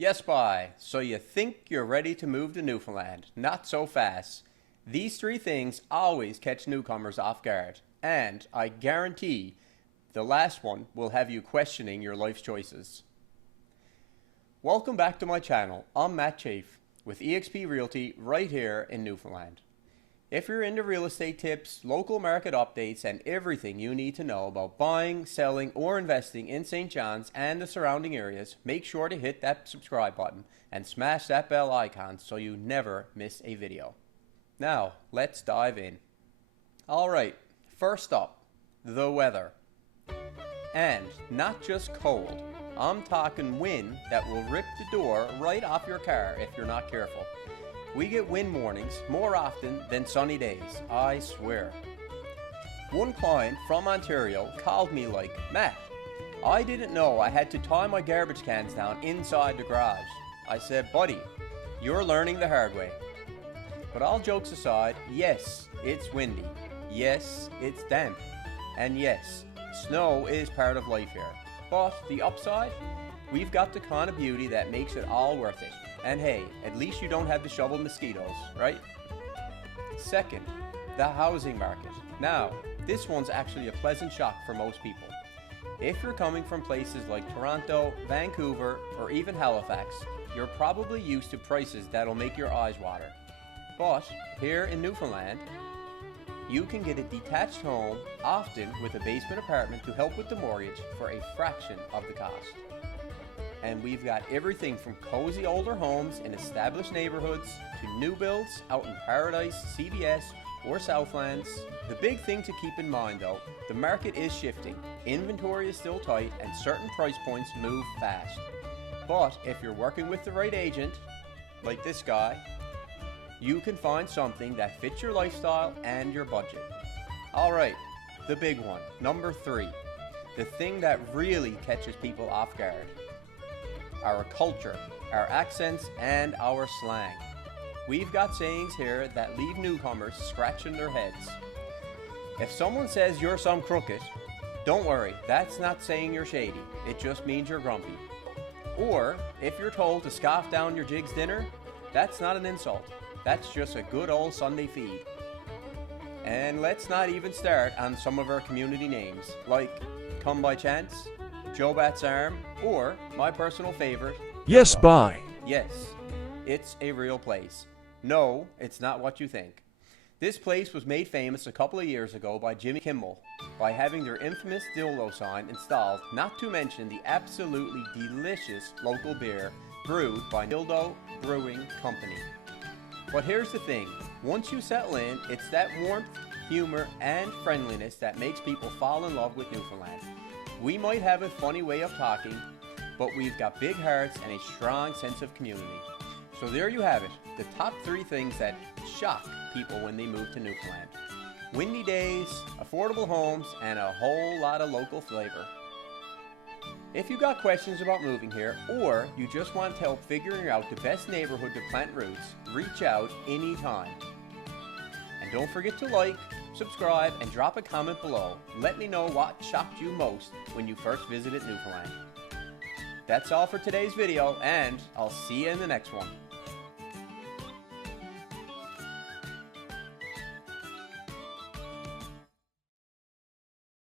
Yes, bye. So you think you're ready to move to Newfoundland? Not so fast. These three things always catch newcomers off guard, and I guarantee the last one will have you questioning your life choices. Welcome back to my channel. I'm Matt Chafe with eXp Realty right here in Newfoundland. If you're into real estate tips, local market updates, and everything you need to know about buying, selling, or investing in St. John's and the surrounding areas, make sure to hit that subscribe button and smash that bell icon so you never miss a video. Now, let's dive in. Alright, first up, the weather. And not just cold, I'm talking wind that will rip the door right off your car if you're not careful. We get wind warnings more often than sunny days, I swear. One client from Ontario called me like, "Matt, I didn't know I had to tie my garbage cans down inside the garage." I said, "Buddy, you're learning the hard way." But all jokes aside, yes, it's windy. Yes, it's damp. And yes, snow is part of life here. But the upside? We've got the kind of beauty that makes it all worth it. And hey, at least you don't have to shovel mosquitoes, right? Second, the housing market. Now, this one's actually a pleasant shock for most people. If you're coming from places like Toronto, Vancouver, or even Halifax, you're probably used to prices that'll make your eyes water. But here in Newfoundland, you can get a detached home, often with a basement apartment to help with the mortgage for a fraction of the cost. And we've got everything from cozy older homes in established neighborhoods to new builds out in Paradise, CBS, or Southlands. The big thing to keep in mind though, the market is shifting. Inventory is still tight and certain price points move fast. But if you're working with the right agent, like this guy, you can find something that fits your lifestyle and your budget. Alright, the big one, number 3. The thing that really catches people off guard. Our culture, our accents, and our slang. We've got sayings here that leave newcomers scratching their heads. If someone says you're some crooked, don't worry, that's not saying you're shady. It just means you're grumpy. Or, if you're told to scarf down your jig's dinner, that's not an insult. That's just a good old Sunday feed. And let's not even start on some of our community names, like Come By Chance, Joe Bat's Arm, or my personal favorite, Yes, bye. Yes, it's a real place. No, it's not what you think. This place was made famous a couple of years ago by Jimmy Kimmel by having their infamous dildo sign installed, not to mention the absolutely delicious local beer brewed by Dildo Brewing Company. But here's the thing, once you settle in, it's that warmth, humor, and friendliness that makes people fall in love with Newfoundland. We might have a funny way of talking, but we've got big hearts and a strong sense of community. So there you have it, the top 3 things that shock people when they move to Newfoundland. Windy days, affordable homes, and a whole lot of local flavor. If you got questions about moving here, or you just want help figuring out the best neighborhood to plant roots, reach out anytime. And don't forget to like, subscribe, and drop a comment below. Let me know what shocked you most when you first visited Newfoundland. That's all for today's video, and I'll see you in the next one.